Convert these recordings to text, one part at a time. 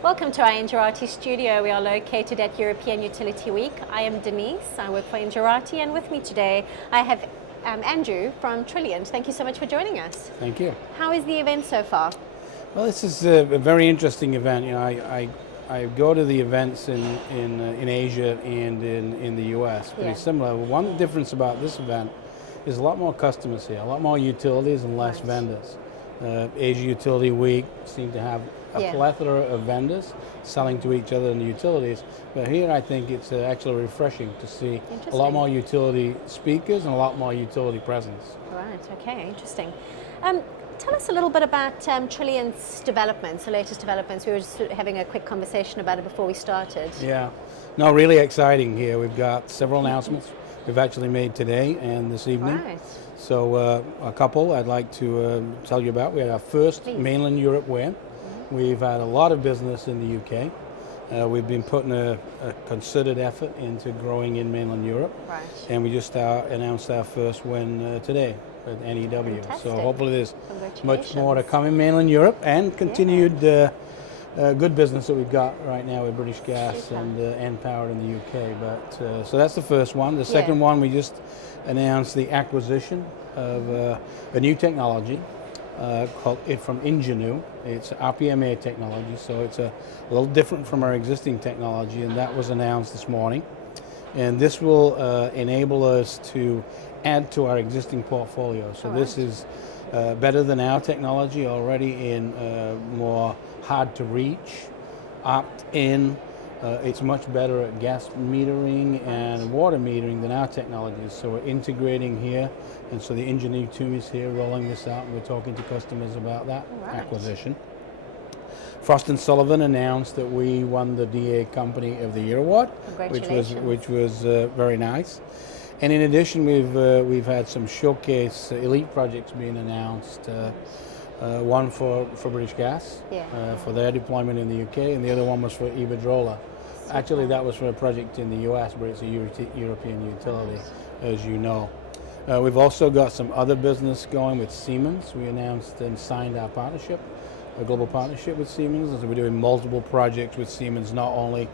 Welcome to our Engerati studio. We are located at European Utility Week. I am Denise, I work for Engerati, and with me today I have Andrew from Trilliant. Thank you so much for joining us. Thank you. How is the event so far? Well, this is a very interesting event. You know, I go to the events in Asia and in the U.S. Pretty similar. One difference about this event is a lot more customers here, a lot more utilities and less vendors. Asia Utility Week seemed to have a plethora of vendors selling to each other in the utilities, but here I think it's actually refreshing to see a lot more utility speakers and a lot more utility presence. Right, okay, interesting. Tell us a little bit about Trilliant's developments, the latest developments. We were just having a quick conversation about it before we started. Yeah, no, really exciting here. We've got several announcements we've actually made today and this evening. Right. So a couple I'd like to tell you about. We had our first mainland Europe win. We've had a lot of business in the UK. We've been putting a concerted effort into growing in mainland Europe. Right. And we just announced our first win today at NEW. Fantastic. So hopefully there's much more to come in mainland Europe and continued good business that we've got right now with British Gas and Npower in the UK. But so that's the first one. The second one, we just announced the acquisition of a new technology called from Ingenuity. It's RPMA technology, so it's a little different from our existing technology, and that was announced this morning. And this will enable us to add to our existing portfolio. So this is better than our technology already in more hard to reach, opt-in. It's much better at gas metering and water metering than our technology is. So we're integrating here, and so the engineering team is here rolling this out, and we're talking to customers about that acquisition. Frost & Sullivan announced that we won the DA Company of the Year award, which was very nice. And in addition, we've had some showcase elite projects being announced. One for British Gas for their deployment in the UK, and the other one was for Iberdrola. Actually, that was for a project in the US, but it's a European utility, as you know. We've also got some other business going with Siemens. We announced and signed our partnership, a global partnership with Siemens. We're doing multiple projects with Siemens, not only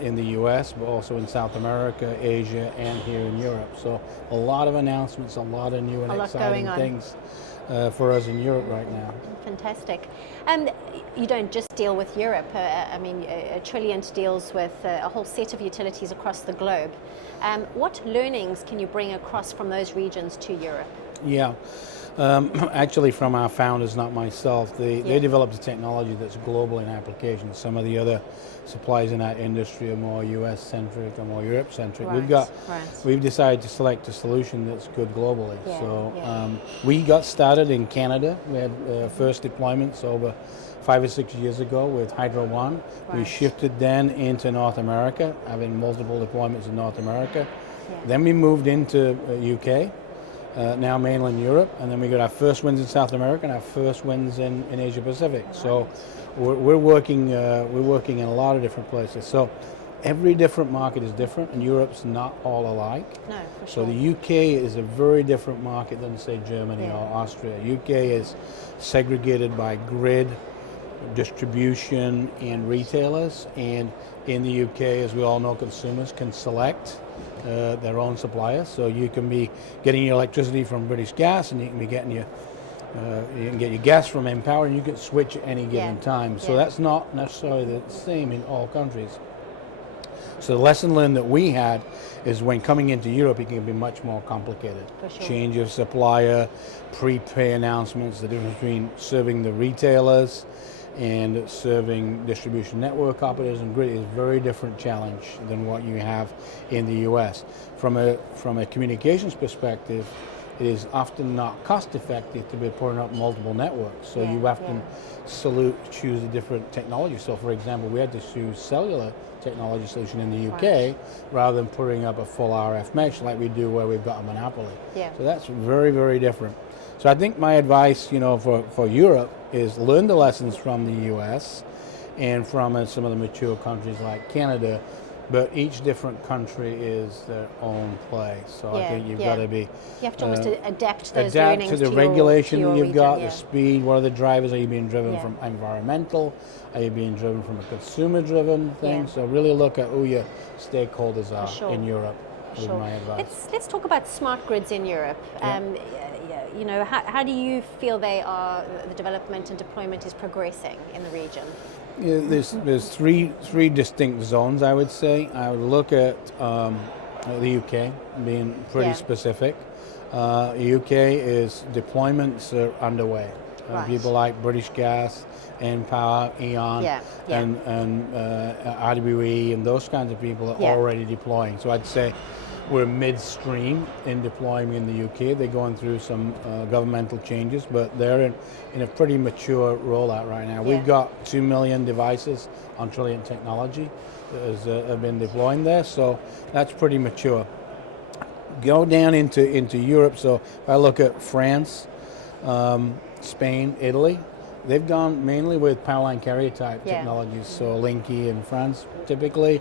in the US, but also in South America, Asia, and here in Europe. So a lot of announcements, a lot of new and exciting things for us in Europe right now. Fantastic. And you don't just deal with Europe. I mean, Trilliant deals with a whole set of utilities across the globe. What learnings can you bring across from those regions to Europe? Yeah. Actually, from our founders, not myself, they developed a technology that's global in application. Some of the other suppliers in our industry are more US-centric or more Europe-centric. We've decided to select a solution that's good globally. We got started in Canada. We had first deployments over 5 or 6 years ago with Hydro One. We shifted then into North America, having multiple deployments in North America. Then we moved into UK. Now mainland Europe, and then we got our first wins in South America and our first wins in Asia Pacific. So we're working in a lot of different places. So every different market is different, and Europe's not all alike. No, for sure. So the UK is a very different market than, say, Germany or Austria. UK is segregated by grid, distribution, and retailers. And in the UK, as we all know, consumers can select their own suppliers. So you can be getting your electricity from British Gas, and you can be getting you can get your gas from Npower, and you can switch at any given time. So that's not necessarily the same in all countries. So the lesson learned that we had is when coming into Europe, it can be much more complicated. Change of supplier, prepay announcements, the difference between serving the retailers and serving distribution network operators and grid is a very different challenge than what you have in the US. From a communications perspective, it is often not cost effective to be putting up multiple networks. So you have to choose a different technology. So for example, we had to choose cellular technology solution in the UK rather than putting up a full RF mesh like we do where we've got a monopoly. So that's very, very different. So I think my advice, for Europe is learn the lessons from the US and from some of the mature countries like Canada, but each different country is their own place. So I think you've got to be. You have to almost adapt those adapt learnings to the to regulation your that you've region, got, the speed. What are the drivers? Are you being driven Yeah. from environmental? Are you being driven from a consumer-driven thing? Yeah. So really look at who your stakeholders are sure. in Europe. With Sure. my advice. Let's talk about smart grids in Europe. You know, how do you feel the development and deployment is progressing in the region? Yeah, there's three distinct zones, I would say. I would look at the UK being pretty specific. UK is deployments are underway. Right. People like British Gas, Npower, Eon, and RWE, and those kinds of people are already deploying. So I'd say we're midstream in deploying in the UK. They're going through some governmental changes, but they're in a pretty mature rollout right now. We've got 2 million devices on Trilliant technology that have been deploying there, so that's pretty mature. Go down into Europe, so if I look at France, Spain, Italy, they've gone mainly with power line carrier type technologies, so Linky in France typically,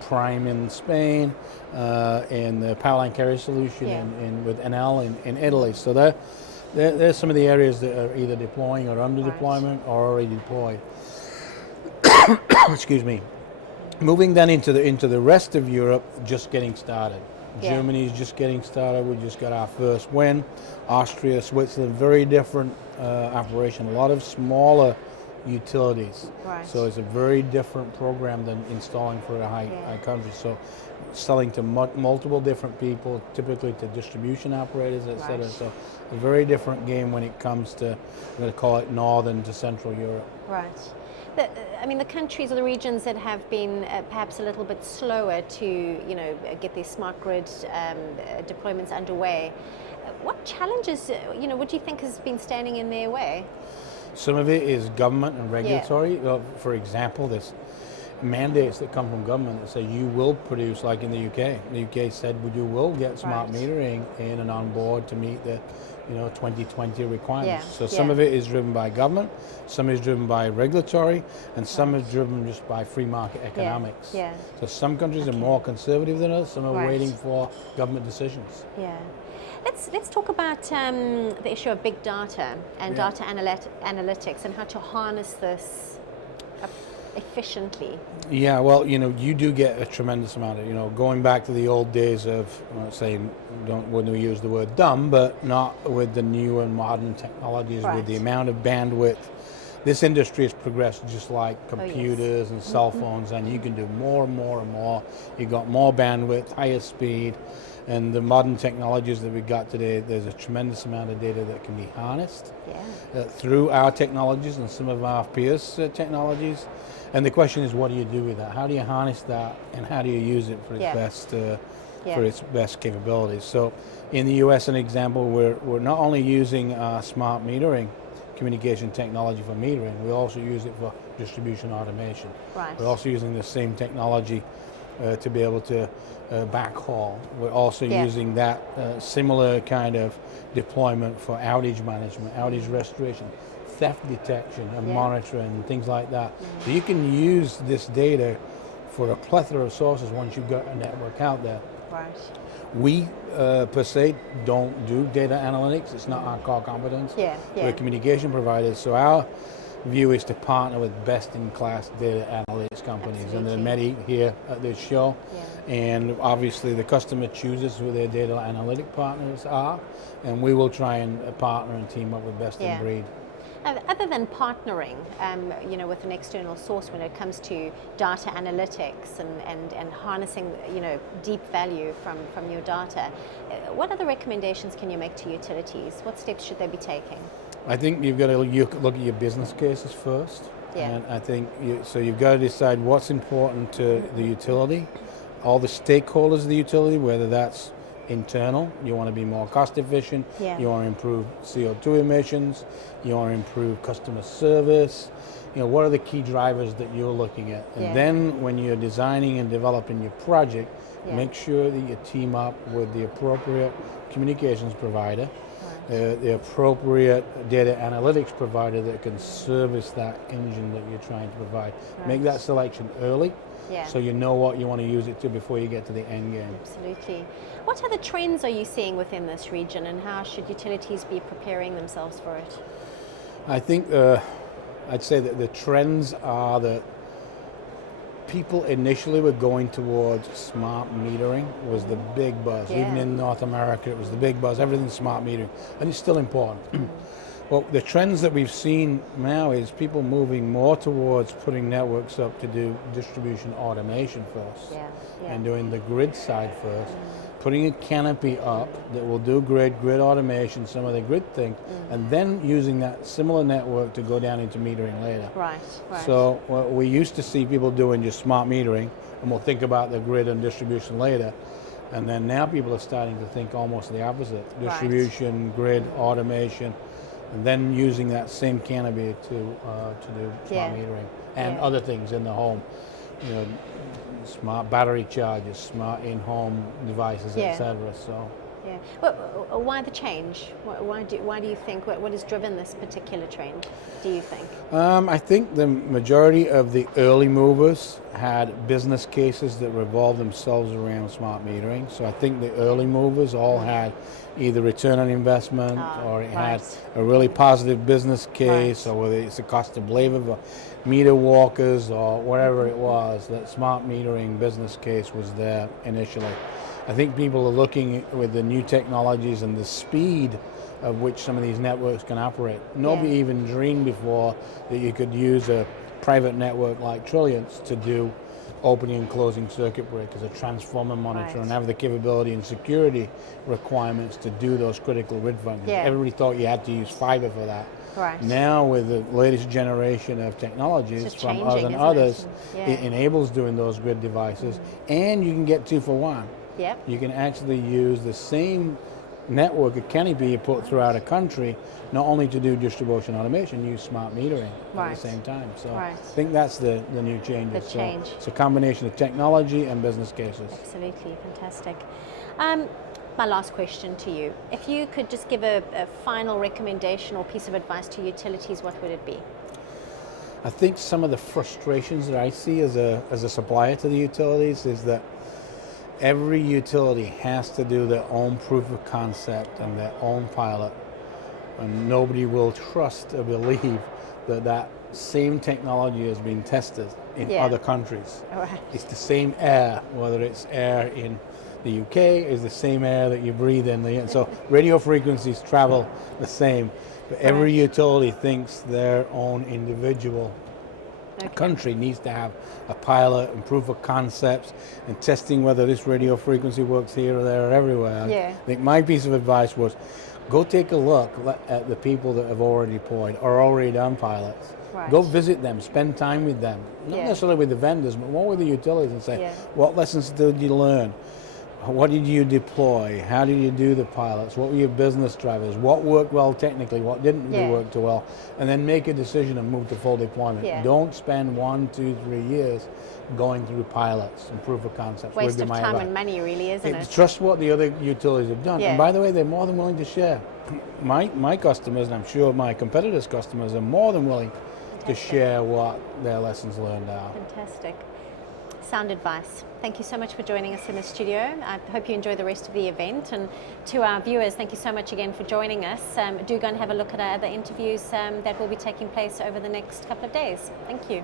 Prime in Spain, and the power line carrier solution in with NL in Italy. So there's some of the areas that are either deploying or under deployment or already deployed. Excuse me. Moving then into the rest of Europe, just getting started. Germany's just getting started. We just got our first win. Austria, Switzerland, very different operation. A lot of smaller utilities. Right. So it's a very different program than installing for a high country. So selling to multiple different people, typically to distribution operators, etc. So a very different game when it comes to, I'm going to call it northern to central Europe. Right. I mean, the countries or the regions that have been perhaps a little bit slower to, you know, get these smart grid deployments underway. What challenges, you know, what do you think has been standing in their way? Some of it is government and regulatory. For example, there's mandates that come from government that say you will produce, like in the UK. The UK said you will get smart metering in and on board to meet the 2020 requirements. So some of it is driven by government, some is driven by regulatory, and some is driven just by free market economics. So some countries are more conservative than others, some are waiting for government decisions. Let's talk about the issue of big data and data analytics and how to harness this efficiently. Yeah, well, you do get a tremendous amount of, going back to the old days of, wouldn't we use the word dumb, but not with the new and modern technologies, with the amount of bandwidth. This industry has progressed just like computers and cell phones, and you can do more and more and more. You've got more bandwidth, higher speed, and the modern technologies that we've got today, there's a tremendous amount of data that can be harnessed through our technologies and some of our peers' technologies. And the question is, what do you do with that? How do you harness that, and how do you use it for its best capabilities? So, in the U.S., an example, we're not only using smart metering communication technology for metering, we also use it for distribution automation. We're also using the same technology to be able to backhaul. We're also using that similar kind of deployment for outage management, outage restoration, theft detection and monitoring and things like that. So you can use this data for a plethora of sources once you've got a network out there. We per se don't do data analytics. It's not our core competence. We're communication providers, so our view is to partner with best-in-class data analytics companies. And there are many here at this show. And obviously the customer chooses who their data analytic partners are, and we will try and partner and team up with best in breed. Other than partnering, with an external source when it comes to data analytics and harnessing, deep value from your data, what other recommendations can you make to utilities? What steps should they be taking? I think you've got to look at your business cases first. And I think you've got to decide what's important to the utility, all the stakeholders of the utility, whether that's internal, you want to be more cost efficient, you want to improve CO2 emissions, you want to improve customer service, what are the key drivers that you're looking at? And then when you're designing and developing your project, make sure that you team up with the appropriate communications provider, the appropriate data analytics provider that can service that engine that you're trying to provide. Make that selection early, Yeah. So you know what you want to use it to before you get to the end game. Absolutely. What other trends are you seeing within this region, and how should utilities be preparing themselves for it? I think I'd say that the trends are that people initially were going towards smart metering was the big buzz. Yeah. Even in North America, it was the big buzz. Everything's smart metering, and it's still important. Well, the trends that we've seen now is people moving more towards putting networks up to do distribution automation first, and doing the grid side first, putting a canopy up that will do grid automation, some of the grid things, and then using that similar network to go down into metering later. Right. So we used to see people doing just smart metering, and we'll think about the grid and distribution later. And then now people are starting to think almost the opposite: distribution, grid, automation, and then using that same canopy to do smart metering and other things in the home. You know, smart battery chargers, smart in-home devices, etc. So. Yeah. Well, why the change? Why do you think? What has driven this particular trend, do you think? I think the majority of the early movers had business cases that revolved themselves around smart metering. So I think the early movers all had either return on investment or it had a really positive business case, or whether it's a cost of labor for meter walkers or whatever it was, that smart metering business case was there initially. I think people are looking with the new technologies and the speed of which some of these networks can operate. Nobody even dreamed before that you could use a private network like Trilliant to do opening and closing circuit breakers, a transformer monitor, and have the capability and security requirements to do those critical grid functions. Everybody thought you had to use fiber for that. Now with the latest generation of technologies from us and others, it enables doing those grid devices, and you can get 2 for 1. You can actually use the same network, a canopy you put throughout a country, not only to do distribution automation, use smart metering at the same time. So I think that's the new change. It's a combination of technology and business cases. Absolutely, fantastic. My last question to you. If you could just give a final recommendation or piece of advice to utilities, what would it be? I think some of the frustrations that I see as a supplier to the utilities is that every utility has to do their own proof of concept and their own pilot, and nobody will trust or believe that that same technology has been tested in other countries. It's the same air, whether it's air in the UK, is the same air that you breathe in. So radio frequencies travel the same, but every utility thinks their own individual country needs to have a pilot and proof of concepts and testing whether this radio frequency works here or there or everywhere. I think my piece of advice was go take a look at the people that have already deployed or already done pilots. Go visit them, spend time with them, not necessarily with the vendors, but more with the utilities, and say, what lessons did you learn? What did you deploy? How did you do the pilots? What were your business drivers? What worked well technically? What didn't work too well? And then make a decision and move to full deployment. Don't spend 1, 2, 3 years going through pilots and proof of concepts. Waste of time and money, really, isn't it? Trust what the other utilities have done. And by the way, they're more than willing to share. My customers, and I'm sure my competitors' customers, are more than willing to share what their lessons learned are. Fantastic. Sound advice. Thank you so much for joining us in the studio. I hope you enjoy the rest of the event. And to our viewers, thank you so much again for joining us. Do go and have a look at our other interviews that will be taking place over the next couple of days. Thank you.